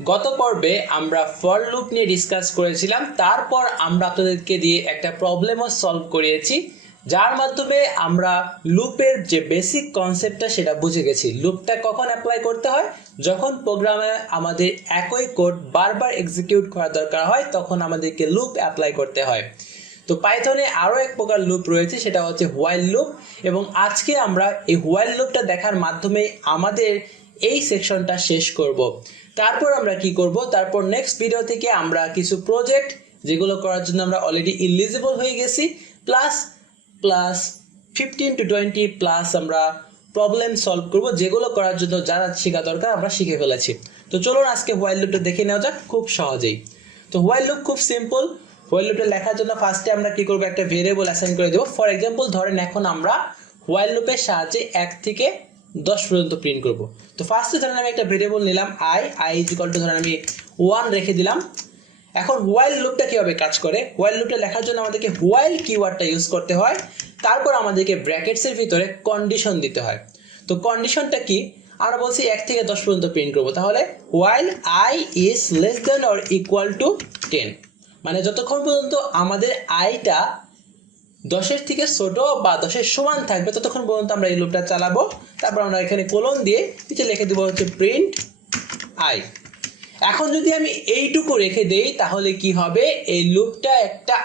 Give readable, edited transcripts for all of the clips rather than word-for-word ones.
গত পর্বে আমরা ফর লুপ নিয়ে ডিসকাস করেছিলাম, তারপর আমরা আপনাদেরকে দিয়ে একটা প্রবলেমও সলভ করিয়েছি, যার মাধ্যমে আমরা লুপের যে বেসিক কনসেপ্টটা সেটা বুঝে গেছি। লুপটা কখন অ্যাপ্লাই করতে হয়? যখন প্রোগ্রামে আমাদের একই কোড বারবার এক্সিকিউট করা দরকার হয়, তখন আমাদেরকে লুপ অ্যাপ্লাই করতে হয়। তো পাইথনে আরও এক প্রকার লুপ রয়েছে, সেটা হচ্ছে হোয়াইল লুপ, এবং আজকে আমরা এই হোয়াইল লুপটা দেখার মাধ্যমে আমাদের এই সেকশনটা শেষ করব। তারপর আমরা কি করব? তারপর নেক্সট ভিডিও থেকে আমরা কিছু প্রজেক্ট যেগুলো করার জন্য আমরা অলরেডি এলিজিবল হয়ে গেছি, প্লাস প্লাস 15 to 20 প্লাস আমরা প্রবলেম সলভ করব, যেগুলো করার জন্য যারা শেখা দরকার আমরা শিখে ফেলেছি। তো চলুন আজকে হোয়াইল লুপটা দেখে নেওয়া যাক খুব সহজেই। তো হোয়াইল লুপ খুব সিম্পল। হোয়াইল লুপটা লেখার জন্য ফার্স্টে আমরা কি করব? একটা ভেরিয়েবল অ্যাসাইন করে দেব। ফর এক্সাম্পল ধরেন এখন আমরা হোয়াইল লুপের সাহায্যে 1 থেকে 10 পর্যন্ত প্রিন্ট করব। তো ফার্স্টে ধরেন আমি একটা ভেরিয়েবল নিলাম i ইজ ইকুয়াল টু ধরেন আমি 1 রেখে দিলাম। এখন হোয়াইল লুপটা কিভাবে কাজ করে? হোয়াইল লুপটা লেখার জন্য আমাদেরকে হোয়াইল কিওয়ার্ডটা ইউজ করতে হয়, তারপর আমাদেরকে ব্র্যাকেটসের ভিতরে কন্ডিশন দিতে হয়। তো কন্ডিশনটা কি? আমরা বলছি 1 থেকে 10 পর্যন্ত প্রিন্ট করব, তাহলে while i is less than or equal to 10, মানে যতক্ষণ পর্যন্ত আমাদের আইটা 10-এর থেকে ছোট বা 10-এর সমান থাকবে ততক্ষণ পর্যন্ত আমরা এই লুপটা চালাবো। তারপর আমরা এখানে কোলন দিয়ে নিচে লিখে দেবো হচ্ছে প্রিন্ট আই। এখন যদি আমি এইটুকু রেখে দেই তাহলে কি হবে? এই লুপটা একটা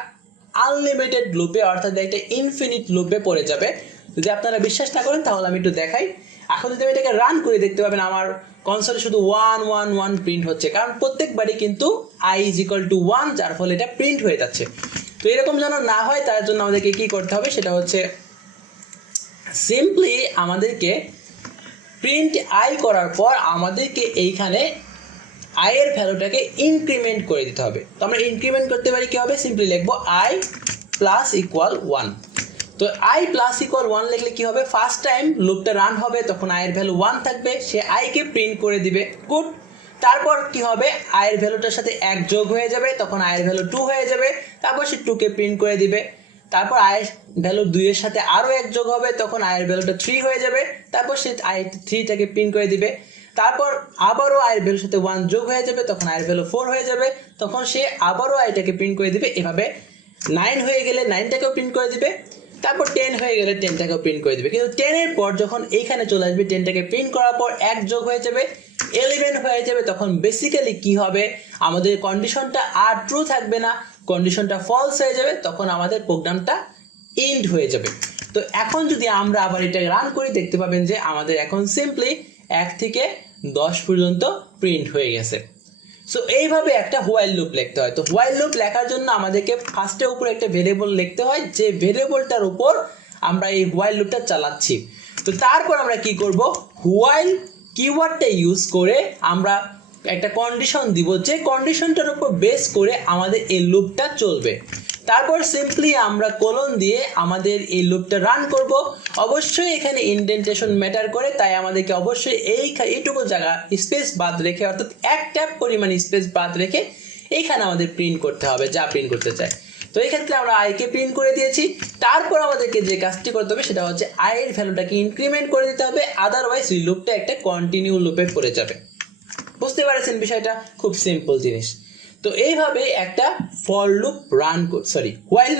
আনলিমিটেড লুপে, অর্থাৎ একটা ইনফিনিট লুপে পড়ে যাবে। যদি আপনারা বিশ্বাস না করেন তাহলে আমি একটু দেখাই। এখন যদি আমি এটাকে রান করে দেখতে পাবেন আমার কনসোলে শুধু 1 1 1 প্রিন্ট হচ্ছে, কারণ প্রত্যেকবারই কিন্তু i ইজ ইকুয়াল টু 1, যার ফলে এটা প্রিন্ট হয়ে যাচ্ছে। তো এরকম যেন না হয় তার জন্য আমাদেরকে কি করতে হবে? সেটা হচ্ছে সিম্পলি আমাদেরকে প্রিন্ট আই করার পর আমাদেরকে এইখানে i এর ভ্যালুটাকে ইনক্রিমেন্ট করে দিতে হবে। তো আমরা ইনক্রিমেন্ট করতে পারি কীভাবে? সিম্পলি লিখবো i প্লাস ইকুয়াল 1। তো i প্লাস ইকুয়াল 1 লিখলে কি হবে? ফার্স্ট টাইম লুপটা রান হবে তখন i এর ভ্যালু 1 থাকবে, সে i কে প্রিন্ট করে দিবে। গুড। তারপর কি হবে? i এর ভ্যালুটার সাথে 1 যোগ হয়ে যাবে, তখন i এর ভ্যালু 2 হয়ে যাবে, তারপর সে 2 কে প্রিন্ট করে দিবে। তারপর i এর ভ্যালু 2 এর সাথে আরও 1 যোগ হবে, তখন i এর ভ্যালুটা 3 হয়ে যাবে, তারপর সে i 3টাকে প্রিন্ট করে দিবে। তারপর আবারও i এর ভ্যালুর সাথে 1 যোগ হয়ে যাবে, তখন i এর ভ্যালু 4 হয়ে যাবে, তখন সে আবারও iটাকে প্রিন্ট করে দিবে। এভাবে 9 হয়ে গেলে 9টাকেও প্রিন্ট করে দিবে, তারপর 10 হয়ে গেলে 10টাকেও প্রিন্ট করে দিবে। কিন্তু 10 এর পর যখন এইখানে চলে আসবে, 10টাকে প্রিন্ট করার পর 1 যোগ হয়ে যাবে, 11 হয়ে যাবে, তখন বেসিক্যালি কি হবে? আমাদের কন্ডিশনটা আর ট্রু থাকবে না, কন্ডিশনটা ফলস হয়ে যাবে, তখন আমাদের প্রোগ্রামটা এন্ড হয়ে যাবে। তো এখন যদি আমরা আবার এটা রান করি দেখতে পাবেন যে আমাদের এখন সিম্পলি 1 থেকে 10 পর্যন্ত প্রিন্ট হয়ে গেছে। সো এইভাবে একটা হোয়াইল লুপ লিখতে হয়। তো হোয়াইল লুপ লেখার জন্য আমাদেরকে ফার্স্টে উপরে একটা ভেরিয়েবল লিখতে হয়, যে ভেরিয়েবলটার উপর আমরা এই হোয়াইল লুপটা চালাচ্ছি। তো তারপর আমরা কি করব? হোয়াইল কিওয়ার্ডটা ইউজ করে আমরা একটা কন্ডিশন দিব, যে কন্ডিশনটার উপর বেস করে আমাদের এই লুপটা চলবে। তারপর সিম্পলি আমরা কোলন দিয়ে আমাদের এই লুপটা রান করব। অবশ্যই এখানে ইনডেন্টেশন ম্যাটার করে, তাই আমাদেরকে অবশ্যই এইটুকু জায়গা স্পেস বাদ রেখে, অর্থাৎ এক ট্যাব পরিমাণ স্পেস বাদ রেখে এইখানে আমাদের প্রিন্ট করতে হবে যা প্রিন্ট করতে চাই। তো এই ক্ষেত্রে আমরা আইকে প্রিন্ট করে দিয়েছি। তারপর আমাদেরকে যে কাজটি করতে হবে সেটা হচ্ছে আই এর ভ্যালুটাকে ইনক্রিমেন্ট করে দিতে হবে, আদারওয়াইজ এই লুপটা একটা কন্টিনিউ লুপে পড়ে যাবে। বুঝতে পারছেন বিষয়টা? খুব সিম্পল জিনিস। তো এইভাবে একটা হোয়াইল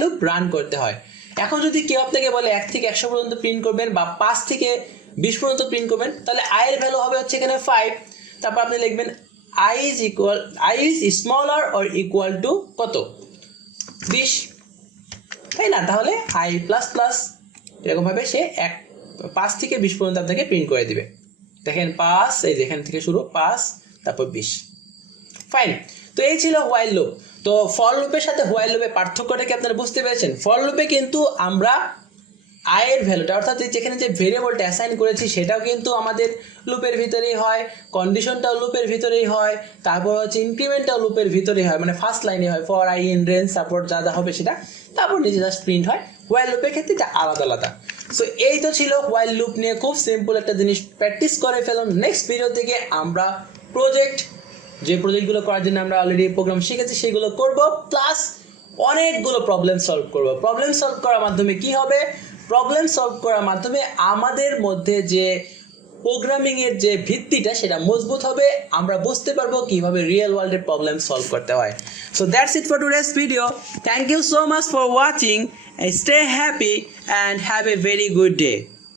লুপ রান করতে হয়। এখন যদি কেউ আপনাকে বলে 1 থেকে 100 পর্যন্ত প্রিন্ট করবেন বা 5 থেকে 20 পর্যন্ত প্রিন্ট করবেন, তাহলে i এর ভ্যালু হবে হচ্ছে এখানে 5। তারপর আপনি লিখবেন i is smaller or equal to কত? 20, তাই না? তাহলে i প্লাস প্লাস এরকমভাবে সে 5 থেকে 20 পর্যন্ত আপনাকে প্রিন্ট করে দিবে। দেখেন 5, এই যেখান থেকে শুরু 5 তারপর 20। ফাইন। তো এই ছিল হোয়াইল লুপ। তো ফর লুপের সাথে হোয়াইল লুপের পার্থক্যটা কি আপনারা বুঝতে পেরেছেন? ফর লুপে কিন্তু আমরা i এর ভ্যালুটা, অর্থাৎ যেখানে যে ভেরিয়েবলটা অ্যাসাইন করেছি সেটাও কিন্তু আমাদের লুপের ভিতরেই হয়, কন্ডিশনটাও লুপের ভিতরেই হয়, তারপর হচ্ছে ইনক্রিমেন্টটাও লুপের ভিতরেই হয়, মানে ফার্স্ট লাইনে হয় ফর i ইন রেঞ্জ, তারপর যা যা হবে সেটা, তারপর নিজে জাস্ট প্রিন্ট হয়। হোয়াইল লুপের ক্ষেত্রে এটা আলাদা আলাদা। সো এই তো ছিল হোয়াইল লুপ নিয়ে খুব সিম্পল একটা জিনিস, প্র্যাকটিস করে ফেলুন। নেক্সট ভিডিও থেকে আমরা যে প্রজেক্টগুলো করার জন্য আমরা অলরেডি প্রোগ্রাম শিখেছি সেগুলো করব, প্লাস অনেকগুলো প্রবলেম সলভ করব। প্রবলেম সলভ করার মাধ্যমে কি হবে? প্রবলেম সলভ করার মাধ্যমে আমাদের মধ্যে যে প্রোগ্রামিং এর যে ভিত্তিটা সেটা মজবুত হবে, আমরা বুঝতে পারবো কিভাবে রিয়েল ওয়ার্ল্ডের প্রবলেম সলভ করতে হয়। So that's it for today's video. Thank you so much for watching, stay happy and have a very good day.